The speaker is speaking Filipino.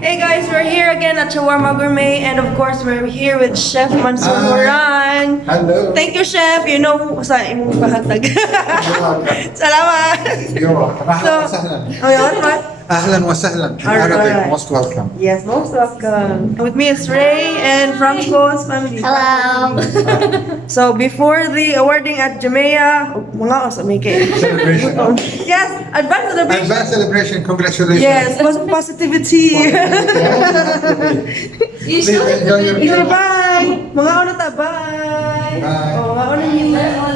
Hey guys, we're here again at Shawarma Gourmet, and of course we're here with Chef Mansour Moran. Hello. Thank you, Chef. You know sa imong pahatag. Salamat. You're welcome. So, oh, yeah, what? أهلا وسهلا. In Arabic, most welcome. Yes, most welcome. With me is Ray and Franco's family. Hello. So before the awarding at Jamea, mga sa may Celebration. Yes, advance celebration. Advance celebration, congratulations. Yes, positivity. Please enjoy your Okay, meal. bye. Mga ano ta, bye. Bye. Oh, mga ano niyo.